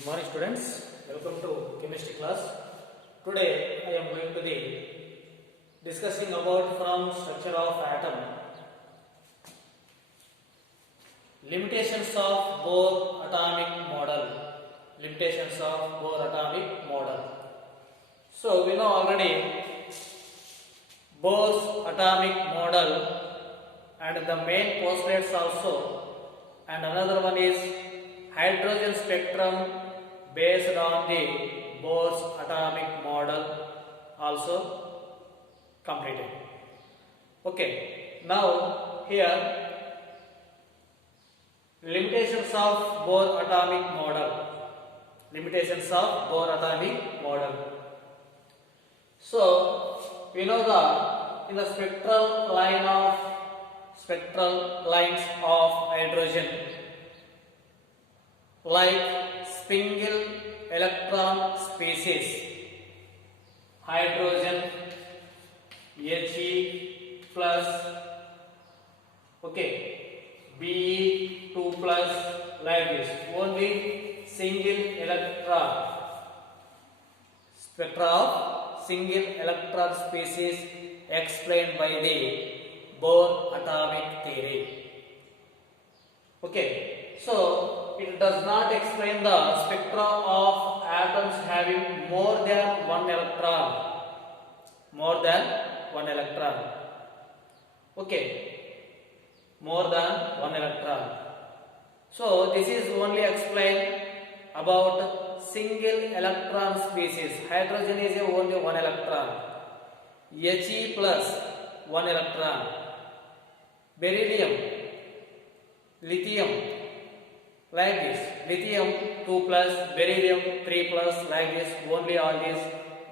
Good morning students, welcome to chemistry class. Today I am going to be discussing about from structure of atom, limitations of Bohr atomic model, limitations of Bohr atomic model. So we know already Bohr's atomic model and the main postulates also, and another one is hydrogen spectrum based on the Bohr's atomic model also completed. Okay, now here limitations of Bohr atomic model. Limitations of Bohr atomic model. So we know that in the spectral lines of hydrogen, like single electron species, hydrogen He plus, okay, Be2 plus, like this, only single electron, spectra of single electron species explained by the Bohr atomic theory. Okay, so it does not explain the spectra of atoms having more than one electron. More than one electron. Okay, more than one electron. So this is only explained about single electron species. Hydrogen is only one electron. He plus one electron. Beryllium, lithium, like this, lithium 2 plus, beryllium 3 plus, like this, only all these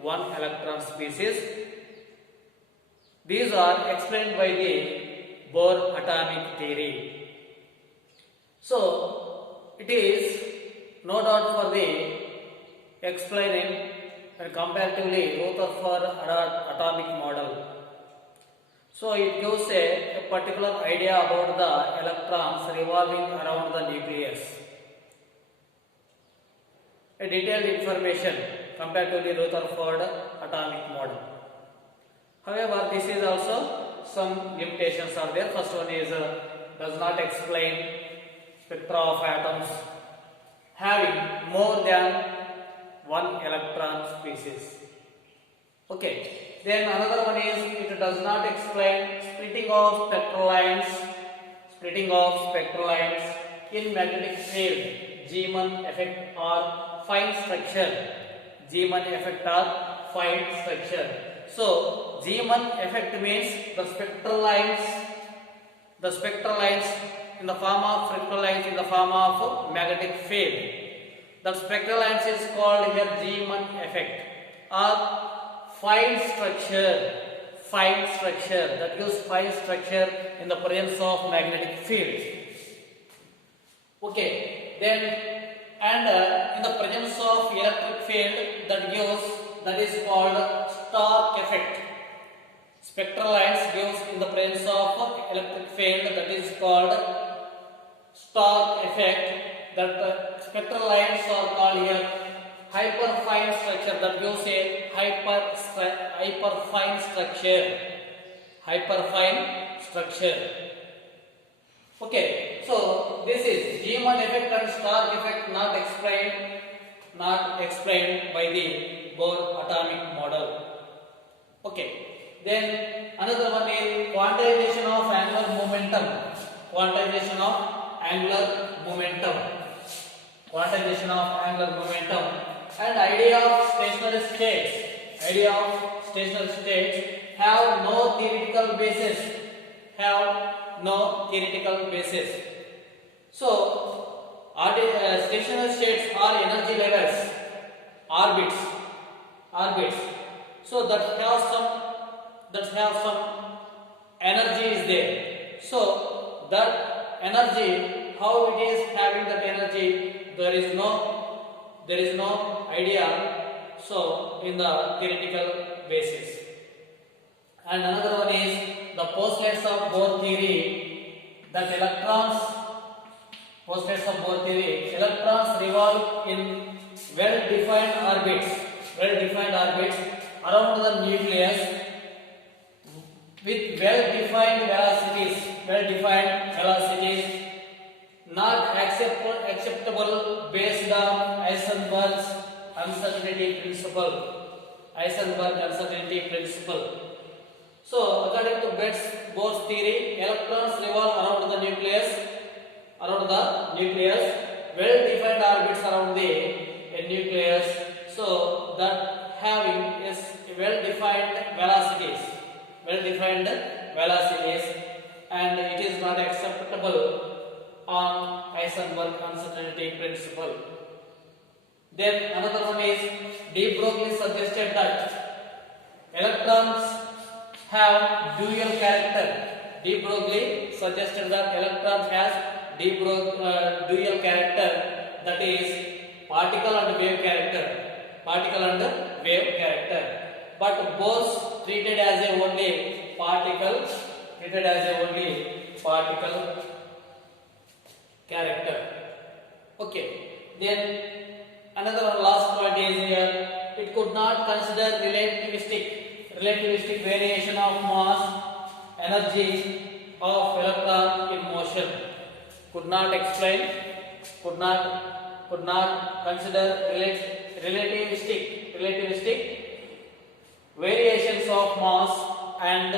one electron species. These are explained by the Bohr atomic theory. So it is no doubt for the explaining and comparatively Rutherford atomic model. So it gives a particular idea about the electrons revolving around the nucleus. A detailed information compared to the Rutherford atomic model. However, this is also some limitations are there. First one is does not explain spectra of atoms having more than one electron species. Okay. Then another one is it does not explain splitting of spectral lines in magnetic field, Zeeman effect or fine structure. Zeeman effect or fine structure. So Zeeman effect means the spectral lines in the form of magnetic field. The spectral lines is called here Zeeman effect or fine structure that gives fine structure in the presence of magnetic field. Okay, then and in the presence of electric field that is called Stark effect. Spectral lines gives in the presence of electric field that is called Stark effect. That spectral lines are called here hyperfine structure, that gives a hyperfine structure. Okay, so this is Zeeman effect and Stark effect not explained by the Bohr atomic model. Okay, then another one is quantization of angular momentum. And idea of stationary states have no theoretical basis. So stationary states are energy levels, orbits. So that have some energy is there. So that energy, how it is having that energy, there is no idea. So in the theoretical basis. And another one is the postulates of Bohr theory, that electrons revolve in well-defined orbits around the nucleus with well-defined velocities, not acceptable based on Heisenberg's uncertainty principle. So, according to Bohr's theory, electrons revolve around the nucleus, well-defined orbits around the nucleus, so that having is well-defined velocities, and it is not acceptable on Heisenberg uncertainty principle. Then another one is de Broglie suggested that electrons have dual character. De Broglie suggested that electrons has dual character, that is particle and wave character. But Bose treated as a only particle character. Okay. Then another last point is here, it could not consider relativistic variation of mass energy of electron in motion. Could not consider relativistic variations of mass and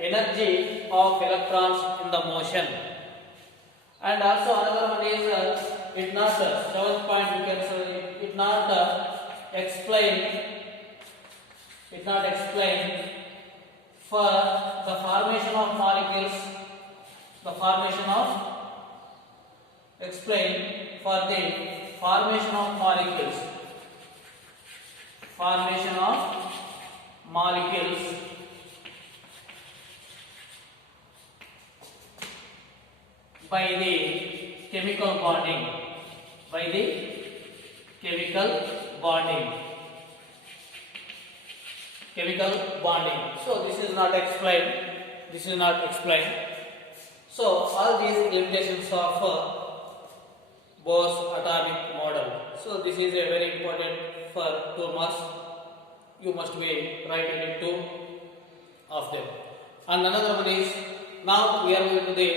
energy of electrons in the motion. And also another one is it not seventh point we can say it not explain for the formation of molecules, explain for the formation of molecules by the chemical bonding. So this is not explained. So all these limitations of Bohr's atomic model. So this is a very important for 2 marks. You must be writing it 2 of them. And another one is, now we are going to the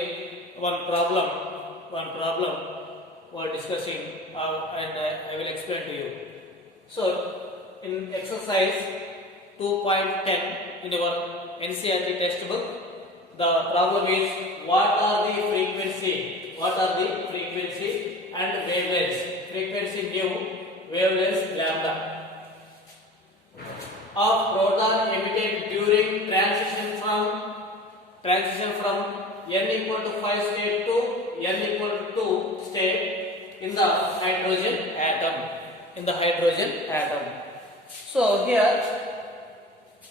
one problem we are discussing, and I will explain to you. So in exercise 2.10 in your NCERT textbook, the problem is what are the frequency and wavelengths. Frequency nu, wavelengths lambda of proton emitted during transition from n equal to 5 state to n equal to 2 state in the hydrogen atom. So here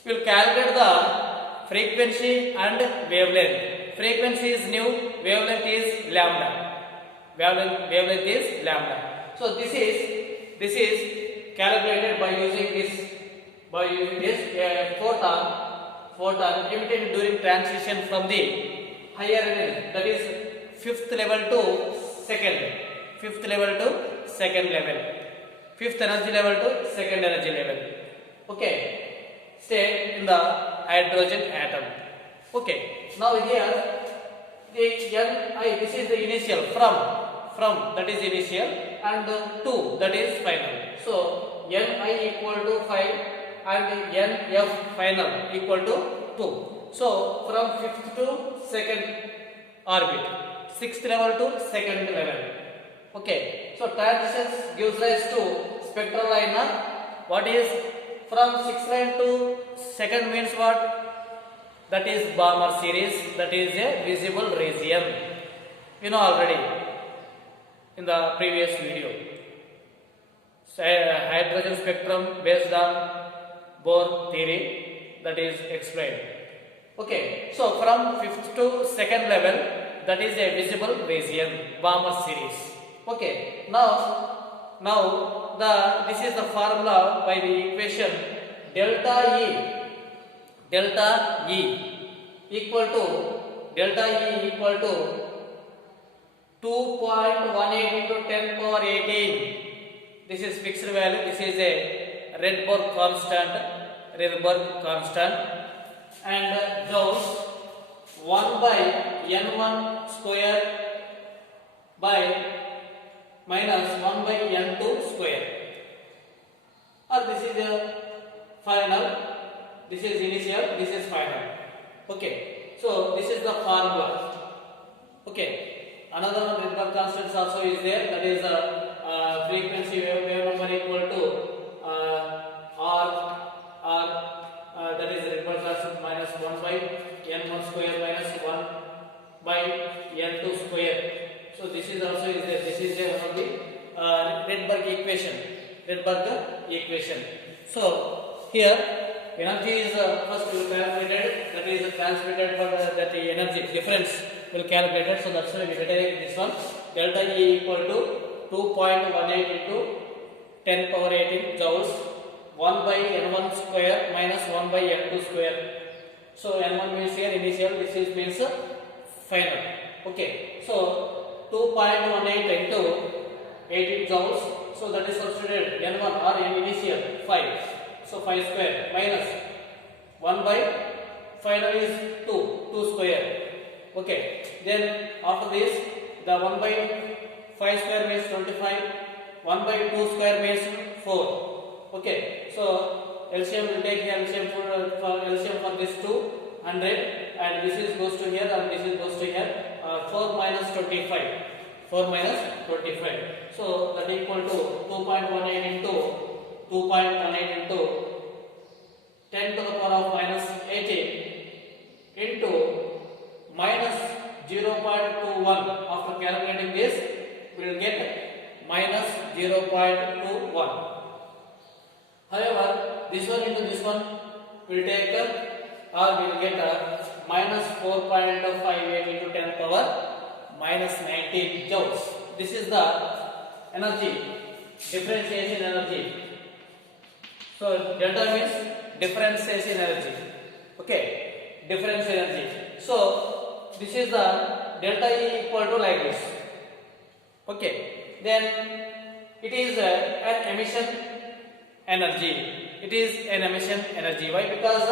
we will calculate the frequency and wavelength. Frequency is nu, wavelength is lambda. So this is calculated by using this photon emitted during transition from the higher energy, that is fifth energy level to second energy level. Okay, stay in the hydrogen atom. Okay, now here the Ni, this is the initial from that is initial, and 2 that is final. So Ni equal to 5 and Nf final equal to 2. So from 5th to 2nd orbit, 6th level to 2nd level. Okay, so transitions gives rise to spectral line. What is from 6th line to 2nd means what? That is Balmer series, that is a visible region. You know already in the previous video. Hydrogen spectrum based on Bohr theory, that is explained. Okay, so from 5th to 2nd level, that is a visible region, Balmer series. Okay, now this is the formula by the equation delta E equal to 2.18 into 10 power 18. This is fixed value. This is a Rydberg constant, and joules 1 by n1 square by minus 1 by n2 square. Or this is a final, this is initial, this is final. Okay, so this is the formula. Okay, another one Rydberg constant also is there, that is frequency wave number equal to r that is Rydberg constant minus 1 by n1 square minus 1 by n2 square. So this is also is there. This is one of the Rydberg equation. So here energy is first will calculated, that is transmitted for that energy difference will calculated. So that's why we take this one. Delta E equal to 2.18 into 10 power 18 joules 1 by n1 square minus 1 by n2 square. So n1 means here initial, this is means final. Okay, so 2.18 into 18 joules, so that is substituted n1 or n initial 5, so 5 square minus 1 by final is 2 square. Okay, then after this the 1 by 5 square means 25, 1 by 2 square means 4. Okay, so LCM will take here, LCM for this 200, and this is goes to here and this is goes to here. 4 minus 25. So that equal to 2.18 into 10 to the power of minus 18 into minus 0.21. After calculating this, we will get minus 0.21. However, this one into this one will take or we will get minus 4.58 into 10 power minus 19 joules. This is the energy, differentiation energy. So delta means differentiation energy. Okay, difference energy. So this is the delta E equal to like this. Okay, then it is an emission energy. It is an emission energy. Why? Because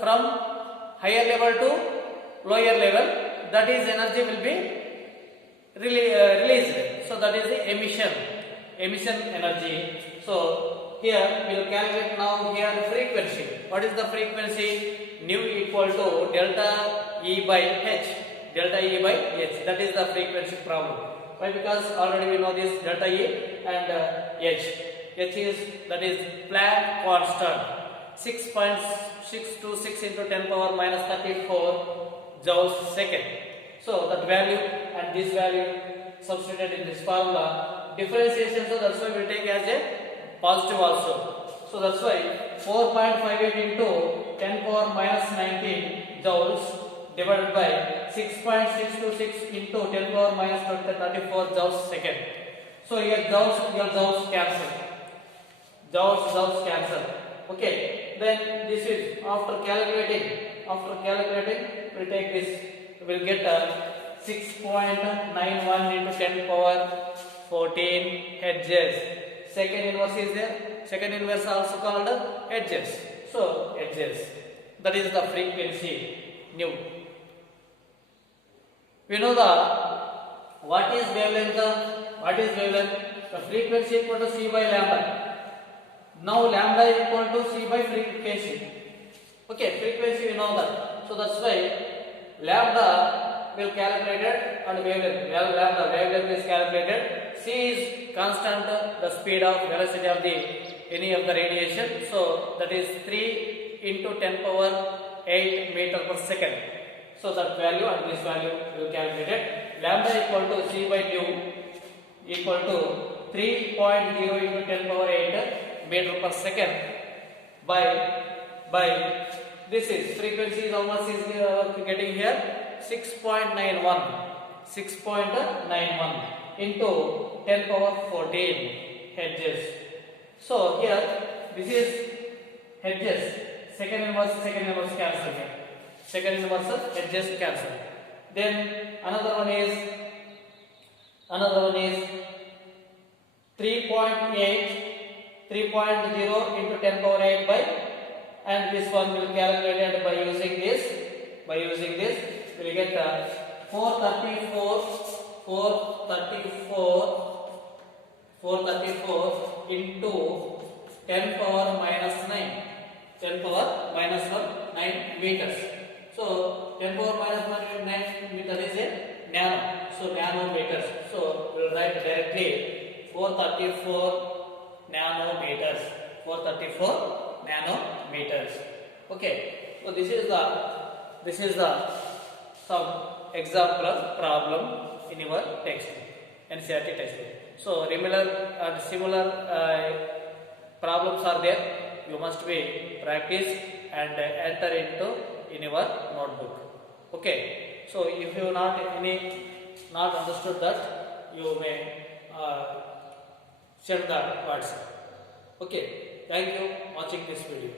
from higher level to lower level, that is energy will be released. So that is the emission energy. So here we will calculate now here frequency. What is the frequency? Nu equal to delta E by H. That is the frequency problem. Why? Because already we know this delta E and H. H is, that is Planck constant, 6.626 into 10 power minus 34 joules second. So that value and this value substituted in this formula. Differentiation, so that's why we take as a positive also. So that's why 4.58 into 10 power minus 19 joules divided by 6.626 into 10 power minus 34 joules second. So here joules cancel. Joules cancel. Okay, then this is after calculating we take this, we will get 6.91 into 10 power 14 hertz. Second inverse is there. Second inverse also called hertz. So hertz, that is the frequency nu. We know the what is wavelength? The frequency equal to c by lambda. Now lambda is equal to c by frequency. Okay, frequency we know that. So that's why lambda will calculated and wavelength is calculated. C is constant, the speed of velocity of any of the radiation. So that is 3 into 10 power 8 meter per second. So that value and this value will calculated. Lambda equal to c by nu equal to 3.0 into 10 power 8 meter per second by this is frequency is how much is getting here 6.91 into 10 power 14 hertz. So here this is hertz. Second inverse cancel here. Second inverse hertz cancel. Then another one is 3.8 3.0 into 10 power 8 by, and this one will calculated by using this we will get 434 into 10 power minus 9 10 power minus 9 meters. So 10 power minus 9 meter is a nano, so nanometers. So we will write directly 434 nanometers. 434 nanometers. Okay, so this is the some example problem in your text, NCERT textbook. So similar problems are there. You must be practice and enter into in your notebook. Okay, so if you not understood that, you may send the WhatsApp. Okay, thank you watching this video.